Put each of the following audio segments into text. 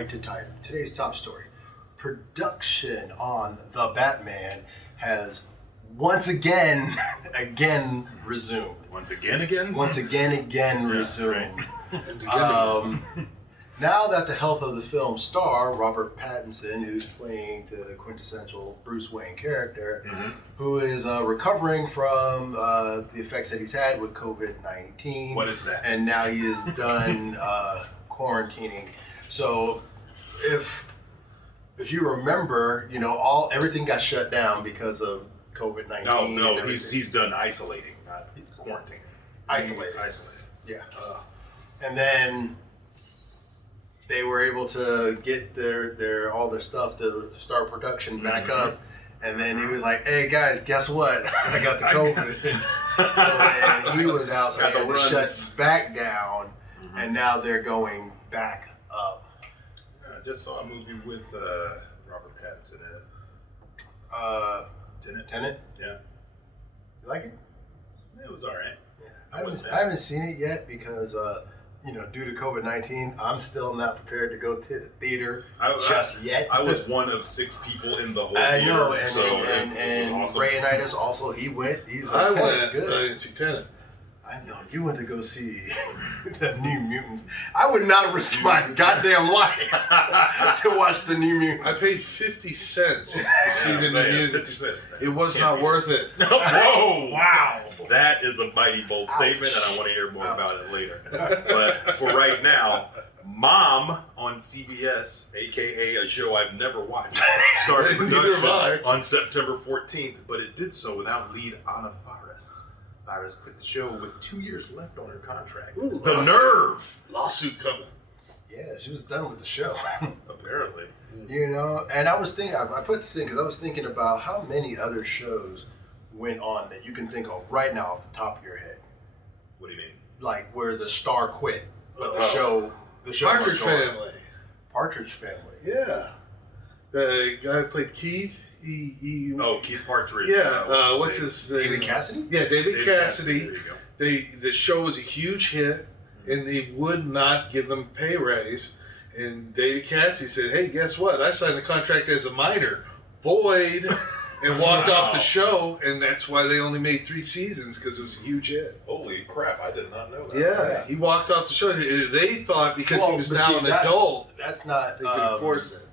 right to title. Today's top story. Production on The Batman has once again resumed. Once again? Once again resumed. Now that the health of the film star, Robert Pattinson, who's playing the quintessential Bruce Wayne character, who is recovering from the effects that he's had with COVID-19. What is that? And now he is done quarantining. So if you remember, everything got shut down because of COVID-19. No, he's done isolating, not quarantining. Isolated. Yeah. And then they were able to get all their stuff to start production back up. And then he was like, "Hey guys, guess what? I got the COVID." And he was out, so they had to shut back down. And now they're going back up. I just saw a movie with Robert Pattinson in it. Tenet? Yeah. You like it? It was all right. Yeah. I haven't seen it yet because due to COVID-19, I'm still not prepared to go to the theater just yet. I was one of 6 people in the whole theater. I know, and awesome. Ray Unitas also, he went. He's I like, went, good. but I didn't see Tenet. I know, you went to go see the New Mutants. I would not risk my goddamn life to watch the New Mutants. I paid 50 cents to see the New Mutants. It was not worth it. Whoa! Wow. That is a mighty bold statement, and I want to hear more about it later. But for right now, Mom on CBS, a.k.a. a show I've never watched, started production on September 14th, but it did so without lead Anna Faris. Faris quit the show with 2 years left on her contract. Ooh, the nerve! Lawsuit coming. Yeah, she was done with the show. Apparently. And I was thinking, I put this in because I was thinking about how many other shows went on that you can think of right now off the top of your head. What do you mean? Like where the star quit, but the show Partridge Family. Partridge Family. Yeah. The guy who played Keith. Keith Partridge. Yeah. What's his name? David Cassidy? Yeah, David Cassidy. There you go. The show was a huge hit, and they would not give them pay raise. And David Cassidy said, "Hey, guess what? I signed the contract as a minor. Void." And walked off the show, and that's why they only made 3 seasons, because it was a huge hit. Holy crap, I did not know that. Yeah, he walked off the show. They thought because he was now an adult, that's not they could force it.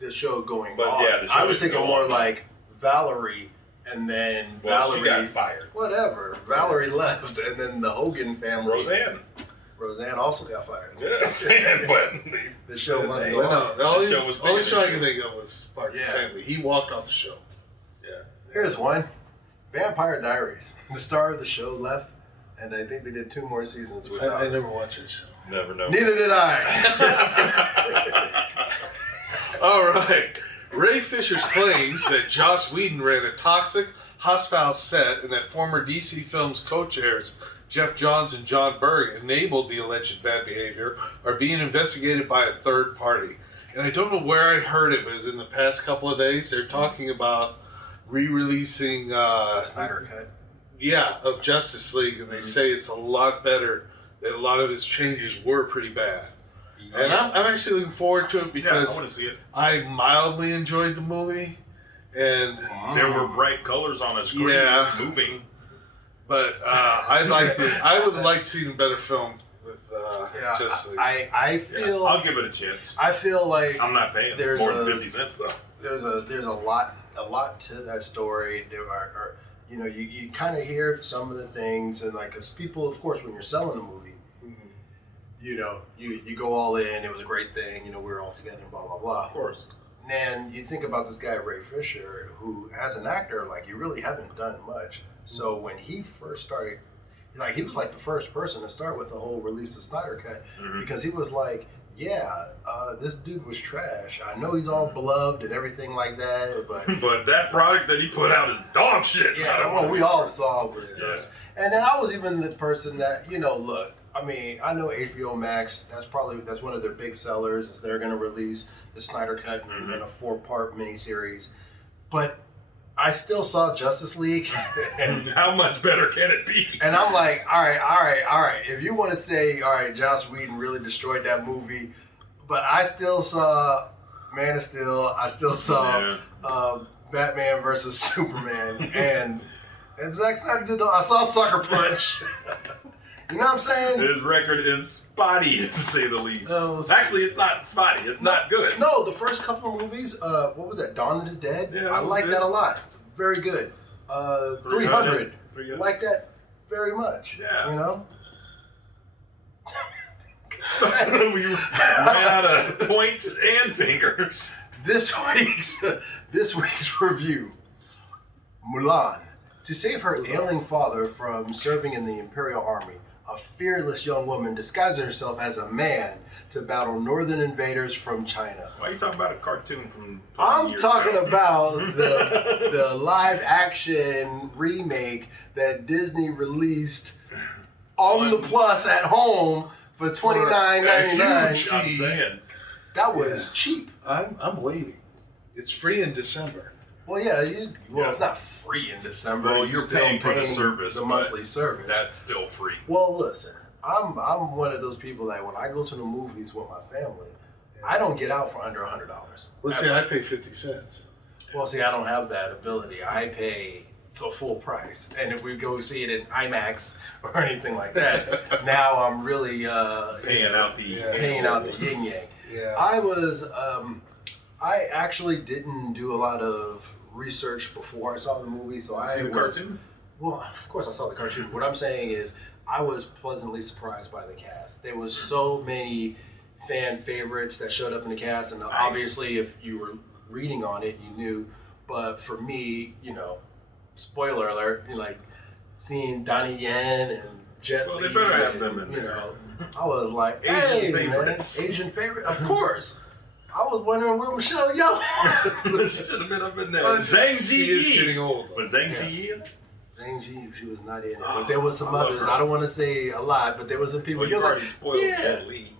The show going But on. yeah, the show I was thinking more on. like Valerie, and then Valerie she got fired. Whatever. Valerie left, and then the Hogan family. Roseanne also got fired. Yeah, I'm saying, but the show must go No, on. the only show I can think of was Partridge Yeah. Family. He walked off the show. yeah. Here's one. Vampire Diaries. The star of the show left, and I think they did 2 more seasons without. I never watched that show. Never know. Neither did I. All right. Ray Fisher's claims that Joss Whedon ran a toxic, hostile set and that former DC Films co-chairs Jeff Johns and John Berg enabled the alleged bad behavior are being investigated by a third party. And I don't know where I heard it, but it was in the past couple of days. They're talking about re-releasing Snyder Cut. Yeah, of Justice League, and they say it's a lot better, that a lot of his changes were pretty bad. And I'm actually looking forward to it because I want to see it. I mildly enjoyed the movie, and There were bright colors on a screen moving. but I liked it. I would have liked seeing a better film with Justice League. I feel. I'll give it a chance. I feel like I'm not paying there's more than 50 cents though. There's a lot to that story. There are you kind of hear some of the things, and like, because people, of course, when you're selling a movie, you go all in. It was a great thing. We were all together. Blah blah blah. Of course. And you think about this guy Ray Fisher, who, as an actor, like, you really haven't done much. So when he first started, like, he was like the first person to start with the whole release of Snyder Cut, because he was like, this dude was trash. I know he's all beloved and everything like that, but that product that he put out is dog shit. Yeah, what we all saw was done. And then I was even the person that, look, I mean, I know HBO Max, that's one of their big sellers, is they're going to release the Snyder Cut in a 4-part miniseries. But I still saw Justice League. And how much better can it be? And I'm like, all right. If you want to say, all right, Joss Whedon really destroyed that movie, But I still saw Man of Steel. I still saw Batman versus Superman, and Zack Snyder did. I saw Sucker Punch. You know what I'm saying? His record is spotty, to say the least. Actually, it's not spotty. It's not good. No, the first couple of movies, what was that, Dawn of the Dead? Yeah, I like that a lot. Very good. 300. I like that very much. Yeah. You know? We ran out of points and fingers. This week's review. Mulan. To save her ailing father from serving in the Imperial Army, a fearless young woman disguises herself as a man to battle northern invaders from China. Why are you talking about a cartoon from 20 I'm years talking ago? about the live action remake that Disney released on the Plus at home for $29.99. I'm saying. That was cheap. I'm waiting. It's free in December. Well, yeah, it's not free in December. Well, you're still paying for the service, the but monthly service. That's still free. Well, listen, I'm one of those people that when I go to the movies with my family, I don't get out for under $100. Let's say I pay 50 cents. Well, see, I don't have that ability. I pay the full price, and if we go see it in IMAX or anything like that, now I'm really Paying out the yin yang. Yeah. I actually didn't do a lot of research before I saw the movie, so I See the was. cartoon? Well, of course I saw the cartoon. What I'm saying is, I was pleasantly surprised by the cast. There was so many fan favorites that showed up in the cast, and obviously, if you were reading on it, you knew. But for me, spoiler alert, like seeing Donnie Yen and Jet Li, they better have them in there. I was like, Asian hey, favorites. man, Asian favorite, of course. I was wondering where Michelle Yeoh should have been up in there. Zhang Zhang Ziyi is Ziyi. getting old. Was Zhang Ziyi in it? Zhang Ji, she was not in it, but there was some I love others. her. I don't want to say a lot, but there was some people. Well, you you're already like, spoiled yeah, Jet Li.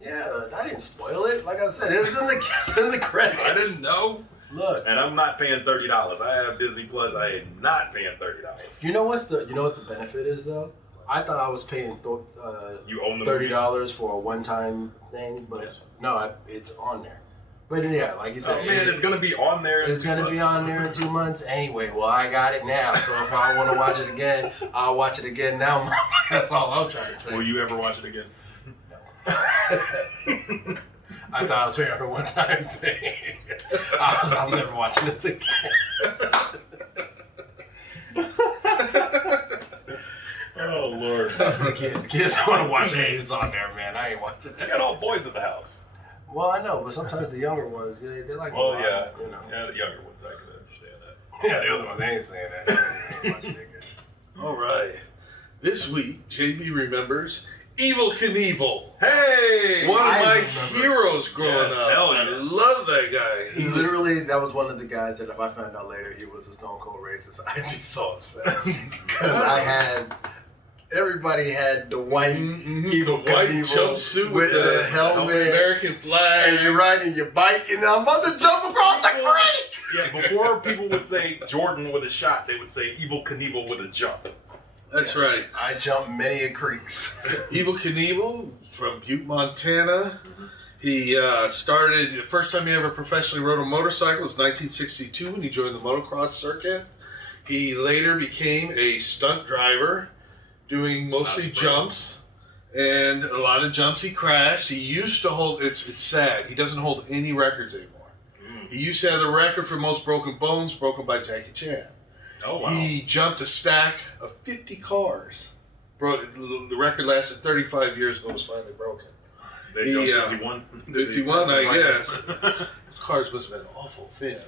yeah, I didn't spoil it. Like I said, it's in the credits. I didn't know. Look, And I'm not paying $30. I have Disney Plus. I am not paying $30. you know what the benefit is though? I thought I was paying You own the $30 for a one-time thing, but no, it's on there. But yeah, like you said, Oh man, it's gonna be on there. It's going to be on there in 2 months anyway. Well, I got it now, so if I want to watch it again, I'll watch it again now. That's all I'm trying to say. Will you ever watch it again? I thought I was paying for a one-time thing. I'm never watching this again. Oh Lord. That's what kids want to watch. Hey, it's on there, man. I ain't watching You it. got all boys in the house. Well, I know, but sometimes the younger ones, they like. Well, Mulan, yeah. you know. Yeah, the younger ones, I can understand that. Yeah, the other ones, they ain't saying that. They ain't watching it again. All right. This week, JB remembers Evel Knievel. Hey! One of I my remember. heroes growing Yes, up. hell I yes. love that guy. He literally, that was one of the guys that if I found out later he was a stone cold racist, I'd be so upset. Because everybody had the white Evel white Knievel jumpsuit with the helmet, American flag. and you're riding your bike, and I'm about to jump across the creek. Yeah, before people would say Jordan with a shot, they would say Evel Knievel with a jump. That's Yes. right. I jumped many a creeks. Evel Knievel from Butte, Montana. He started, the first time he ever professionally rode a motorcycle was 1962 when he joined the motocross circuit. He later became a stunt driver, doing mostly That's jumps. And a lot of jumps he crashed. He used to hold, it's sad, he doesn't hold any records anymore. He used to have the record for most broken bones, broken by Jackie Chan. Oh, wow. He jumped a stack of 50 cars. The record lasted 35 years, but was finally broken. They jumped 51. 51, I Right. guess. Those cars must have been awful thin.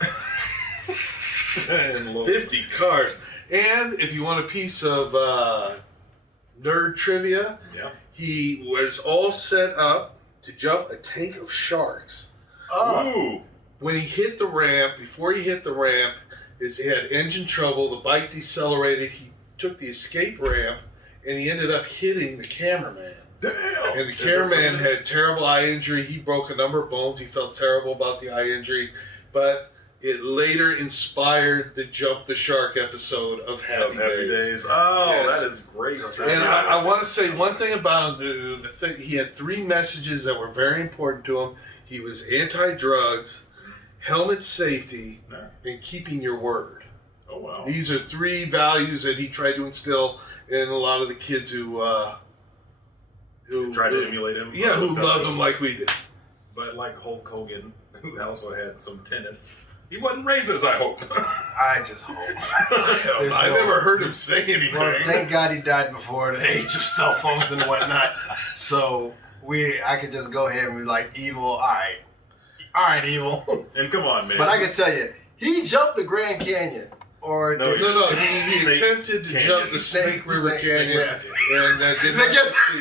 And low. 50 cars. And if you want a piece of nerd trivia, Yeah. he was all set up to jump a tank of sharks. Ooh. When he hit the ramp, before he hit the ramp, he had engine trouble, the bike decelerated, he took the escape ramp, and he ended up hitting the cameraman. Damn. And the cameraman had terrible eye injury. He broke a number of bones. He felt terrible about the eye injury. But it later inspired the Jump the Shark episode of Happy Days. Oh, Yes. that is great. And I want to say one thing about him. The thing, he had 3 messages that were very important to him. He was anti-drugs, helmet safety, and keeping your word. Oh, wow. These are 3 values that he tried to instill in a lot of the kids who tried to emulate him. Yeah, who loved him like we did. But like Hulk Hogan, who also had some tenets, he wasn't racist, I hope. I just hope. I never heard him say anything. Well, thank God he died before the age of cell phones and whatnot. So I could just go ahead and be like, Evil, all right, Evil. And come on, man. But I can tell you, he jumped the Grand Canyon. Or no, he attempted to jump the Snake River Canyon, and that did not succeed.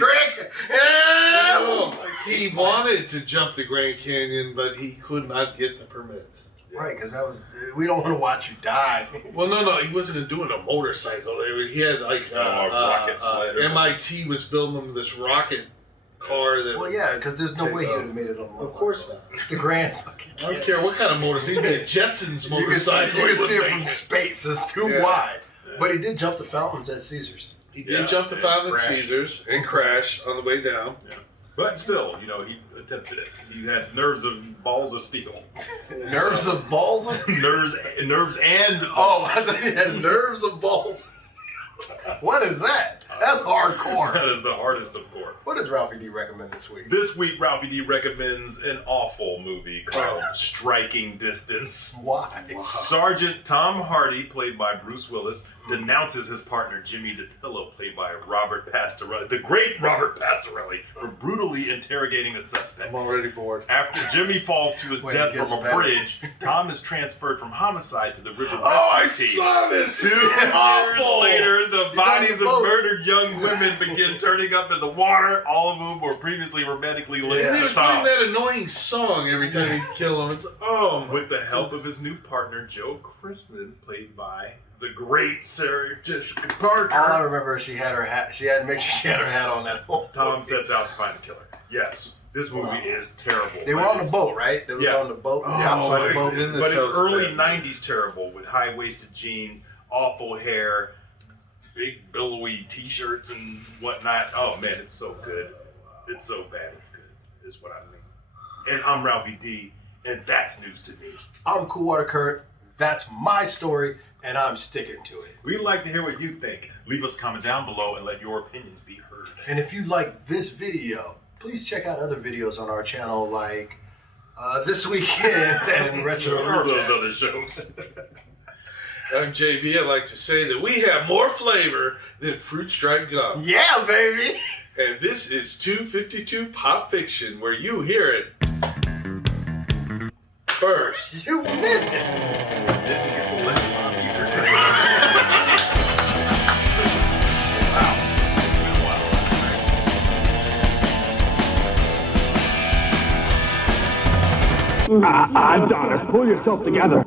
No, he wanted to jump the Grand Canyon, but he could not get the permits. Right, because we don't want to watch you die. Well, no, he wasn't doing a motorcycle. He had like rocket sled. MIT was building him this rocket car that. Well, yeah, because there's no way he would have made it on. Of course not. The Grand fucking. I don't care what kind of motorcycle. He'd be a Jetsons motorcycle. You can see it from space. It's too wide. But he did jump the fountains at Caesars. He did jump the fountain at Caesars and crash on the way down. Yeah. But still, he attempted it. He had nerves of balls of steel. Nerves of balls of steel? nerves and... Oh, I thought he had nerves of balls. What is that? That's hardcore. That is the hardest of core. What does Ralphie D recommend this week? This week, Ralphie D recommends an awful movie called Striking Distance. Why? Sergeant Tom Hardy, played by Bruce Willis, denounces his partner Jimmy DiTillo, played by Robert Pastorelli, the great Robert Pastorelli, for brutally interrogating a suspect. I'm already bored. After Jimmy falls to his death from a bridge, Tom is transferred from homicide to the river rescue team. Oh, I saw this! 2 years later, the bodies of murdered young women begin turning up in the water, all of whom were previously romantically linked And he to was Tom. playing that annoying song every time he'd kill him. It's, With the help of his new partner, Joe Christman, played by the great Sarah Jessica Parker. All I remember is she had her hat. She had to make sure she had her hat on that whole Tom sets out to find the killer. Yes, this movie is terrible. They were on the boat, right? They were on the boat. Oh, But it's early 90s terrible with high-waisted jeans, awful hair, big billowy t-shirts and whatnot. Oh man, it's so good. It's so bad it's good, is what I mean. And I'm Ralphie D, and that's news to me. I'm Cool Water Kurt. That's my story, and I'm sticking to it. We'd like to hear what you think. Leave us a comment down below and let your opinions be heard. And if you like this video, please check out other videos on our channel like This Weekend and Retro Or those other shows. I'm JB. I'd like to say that we have more flavor than fruit stripe gum. Yeah, baby! And this is 252 Pop Fiction, where you hear it first. You missed it! Didn't get the lynch mob either. Adonis, pull yourself together.